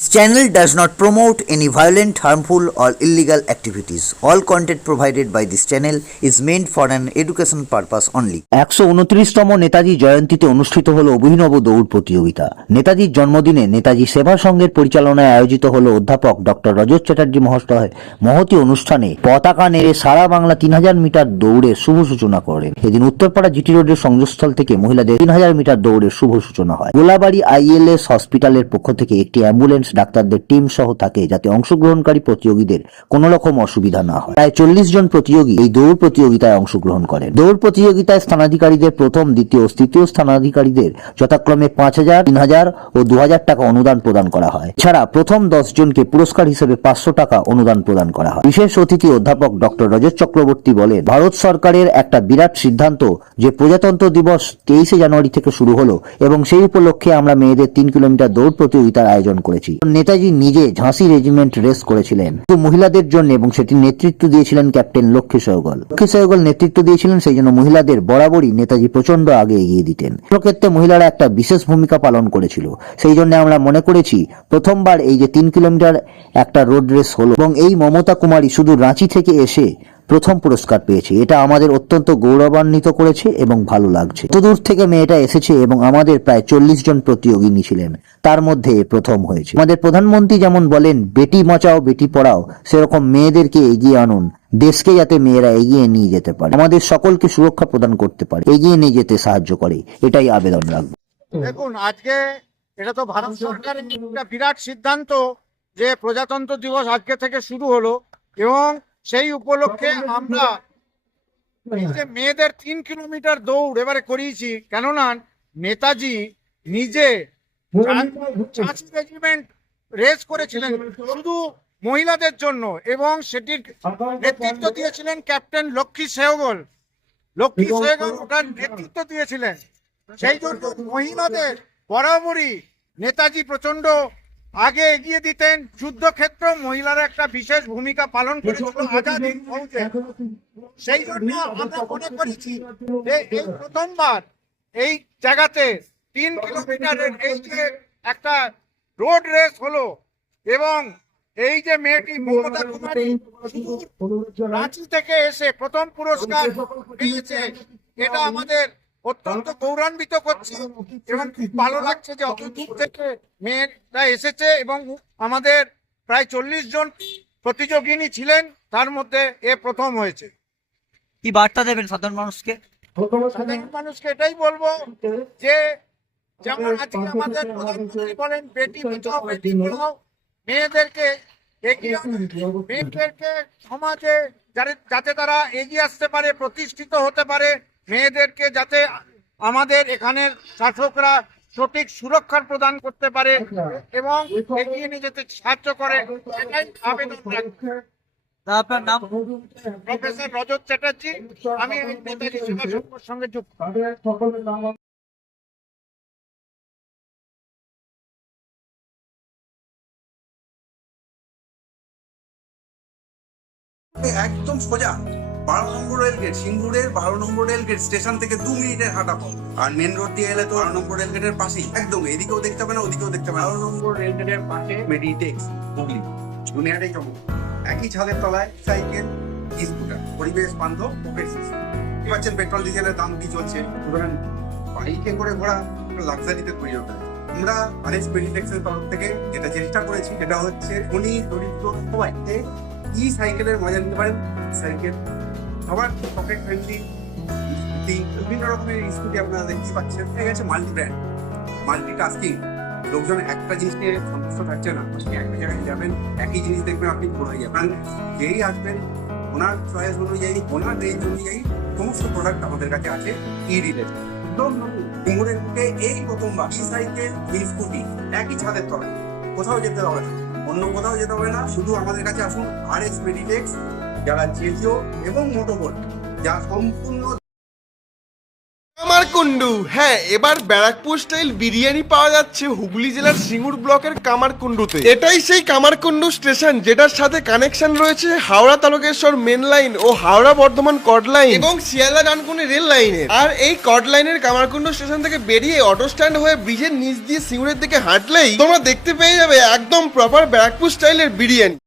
This channel does not promote any violent, harmful, or illegal activities. All content provided by this channel is meant for an education purpose only. 129তম Netaji জয়ন্তীতে অনুষ্ঠিত হলো অভিনব দৌড় প্রতিযোগিতা। নেতাজির জন্মদিনে নেতাজি সেবা সংঘের পরিচালনায় আয়োজিত হলো অধ্যাপক ডক্টর রজত চ্যাটার্জি মহাশয় মহতী অনুষ্ঠানে পতাকা নেড়ে সারা বাংলা 3000 মিটার দৌড়ের শুভ সূচনা করেন। এদিন উত্তরপাড়া জিটি রোডের সংযোগস্থল থেকে মহিলাদের 3000 মিটার দৌড়ের শুভ সূচনা হয়। গোলাবাড়ি আইএলএস হসপিটালের পক্ষ থেকে একটি অ্যাম্বুলেন্স ডাক্তারদের টিম সহ থাকে যাতে অংশগ্রহণকারী প্রতিযোগীদের কোনো রকম অসুবিধা না হয়। প্রায় 40 জন প্রতিযোগী এই দৌড় প্রতিযোগিতায় অংশগ্রহণ করেন। দৌড় প্রতিযোগিতায় স্থানাধিকারীদের প্রথম, দ্বিতীয় ও তৃতীয় স্থানাধিকারীদের যথাক্রমে 5000, 3000 ও 2000 টাকা অনুদান প্রদান করা হয়। এছাড়া প্রথম 10 জনকে পুরস্কার হিসেবে 500 টাকা অনুদান প্রদান করা হয়। বিশেষ অতিথি অধ্যাপক ডক্টর রজত চক্রবর্তী বলেন, ভারত সরকারের একটা বিরাট সিদ্ধান্ত যে প্রজাতন্ত্র দিবস 23শে জানুয়ারি থেকে শুরু হলো এবং সেই উপলক্ষে আমরা মেয়েদের 3 কিলোমিটার দৌড় প্রতিযোগিতার আয়োজন করেছি। নেতাজি নিজে ঝাঁসি রেজিমেন্ট রেস করেছিলেন মহিলাদের জন্য এবং সেটি নেতৃত্ব দিয়েছিলেন ক্যাপ্টেন লক্ষ্মী সহগল। লক্ষ্মী সহগল নেতৃত্ব দিয়েছিলেন, সেই জন্য মহিলাদের বরাবরই নেতাজি প্রচন্ড আগে এগিয়ে দিতেন। ক্ষেত্রে মহিলারা একটা বিশেষ ভূমিকা পালন করেছিল, সেই জন্য আমরা মনে করেছি প্রথমবার এই যে 3 কিলোমিটার একটা রোড রেস হলো এবং এই মমতা কুমারী শুধু রাঁচি থেকে এসে প্রথম পুরস্কার পেয়েছে, এটা আমাদের অত্যন্ত গৌরবান্বিত করেছে এবং ভালো লাগছে। তো দূর থেকে মেয়েটা এসেছে এবং আমাদের প্রায় 40 জন প্রতিযোগিনী ছিলেন, তার মধ্যে প্রথম হয়েছে। আমাদের প্রধানমন্ত্রী যেমন বলেন বেটি বাঁচাও বেটি পড়াও, সেরকম মেয়েদেরকে এগিয়ে আনুন, দেশকে যাতে মেয়েরা এগিয়ে নিয়ে যেতে পারে, আমাদের সকলকে সুরক্ষা প্রদান করতে পারে, এগিয়ে নিয়ে যেতে সাহায্য করে, এটাই আবেদন রাখবো। দেখুন, আজকে এটা তো ভারত সরকারের একটা বিরাট সিদ্ধান্ত যে প্রজাতন্ত্র দিবস আজকে থেকে শুরু হলো এবং সেই উপলক্ষে আমরা এই যে মেয়েদের 3 কিলোমিটার দৌড় এবারে করিয়েছি। কেননা নেতাজি নিজে ঝাঁসি রেজিমেন্ট রেস করেছিলেন শুধু মহিলাদের জন্য এবং সেটির নেতৃত্ব দিয়েছিলেন ক্যাপ্টেন লক্ষ্মী সহগল। লক্ষ্মী সহগল ওটার নেতৃত্ব দিয়েছিলেন। সেই জন্য মহিলাদের বরাবরই নেতাজি প্রচন্ড আগে এগিয়ে দিতেন। যুদ্ধক্ষেত্র মহিলারা একটা বিশেষ ভূমিকা পালন করেছিল আজাদ হিন্দ ফৌজে। সেই জন্য আমরা মনে করেছি যে এই প্রথমবার এই জায়গাতে 3 কিলোমিটারের এই যে একটা রোড রেস হলো এবং এই যে মেয়েটি মমতা কুমারী রাঁচি থেকে এসে প্রথম পুরস্কার পেয়েছে, এটা আমাদের অত্যন্ত গৌরবান্বিত করছে এবং খুব ভালো লাগছে যে অত দূর থেকে মেয়েরা এসেছে এবং আমাদের প্রায় 40 জন প্রতিযোগিনী ছিলেন, তার মধ্যে এ প্রথম হয়েছে। কি বার্তা দেবেন সাধারণ মানুষকে? সাধারণ মানুষকে এটাই বলবো যে যেমন আজকে আমাদের প্রধানমন্ত্রী বলেন বেটি বাঁচাও বেটি পড়াও, মেয়েদেরকে এগিয়ে মেয়েদেরকে সমাজে যাতে তারা এগিয়ে আসতে পারে, প্রতিষ্ঠিত হতে পারে, মেয়েদেরকে যাতে আমাদের এখানের শাসকরা সঠিক সুরক্ষা প্রদান করতে পারে এবং এগিয়ে নিয়ে যেতে সাহায্য করে, এটাই আবেদন রাখবে। আপনার নাম? প্রফেসর রজত চ্যাটার্জি, আমি নেতাজি সেবা সংঘের সঙ্গে যুক্ত। একদম সোজা 12 নম্বর রেলগেট, সিঙ্গুরের 12 নম্বর রেলগেট স্টেশন থেকে 2 মিনিটের হাঁটা পথ। আর মেন রোড দিয়ে এলে তো 12 নম্বর রেলগেটের পাশেই, একদম এদিকেও দেখতে হবে না ওদিকেও দেখতে হবে না। 12 নম্বর রেলগেটের পাশে মেডিটেক্স হুগলি দুনিয়াটাই চমক। একই ছাদের তলায় সাইকেল, স্কুটার, পরিবেশ বান্ধব পকেট সিস্টেম। পাচ্ছেন পেট্রোল ডিজেলের দাম কি চলছে, সুতরাং বাইকে করে ঘোরা লাক্সারিতে পরিণত হয়েছে। আমরা আরএস মেডিটেক্সের তরফ থেকে যেটা চেষ্টা করেছি সেটা হচ্ছে ধনী দরিদ্র সবাই ই সাইকেলের মজা নিতে পারেন। সাইকেল সবার পকেট ফ্রেন্ডলি স্কুটি, বিভিন্ন রকমের স্কুটি আপনারা দেখতে পাচ্ছেন। ঠিক আছে, মাল্টি ব্র্যান্ড, মাল্টি টাস্কিং। লোকজন একটা জিনিস নিয়ে সন্তুষ্ট থাকছে না, আপনি একটা জায়গায় যাবেন একই জিনিস দেখবেন আপনি ভোর হয়ে যাবেন। যেই আসবেন ওনার চয়েস অনুযায়ী, ওনার রেঞ্জ অনুযায়ী সমস্ত প্রোডাক্ট আমাদের কাছে আছে ই রিলেটেড। একদম ডুমুরের বুকে এই প্রথমবার ই সাইকেল, ই স্কুটি একই ছাদের তলায়, কোথাও যেতে হবে না, অন্য কোথাও যেতে হবে না, শুধু আমাদের কাছে আসুন। আরএস মেডিটেক্স, যারা জেলিও এবং মোটোবোট, যা সম্পূর্ণ আমার কামারকুন্ডু, হ্যাঁ এবার ব্যারাকপুর স্টাইল বিরিয়ানি পাওয়া যাচ্ছে হুগলি জেলার সিঙ্গুর ব্লকের কামারকুন্ডুতে। এটাই সেই কামারকুন্ডু স্টেশন যেটার সাথে কানেকশন রয়েছে হাওড়া তারকেশ্বর মেন লাইন ও হাওড়া বর্ধমান কড লাইন এবং শিয়ালদা ডানকুনি রেল লাইনের। আর এই কড লাইনের কামারকুন্ডু স্টেশন থেকে বেরিয়ে অটো স্ট্যান্ড হয়ে ব্রিজের নিচ দিয়ে সিঙ্গুরের দিকে হাঁটলেই তোমরা দেখতে পেয়ে যাবে একদম প্রপার ব্যারাকপুর স্টাইলের বিরিয়ানি।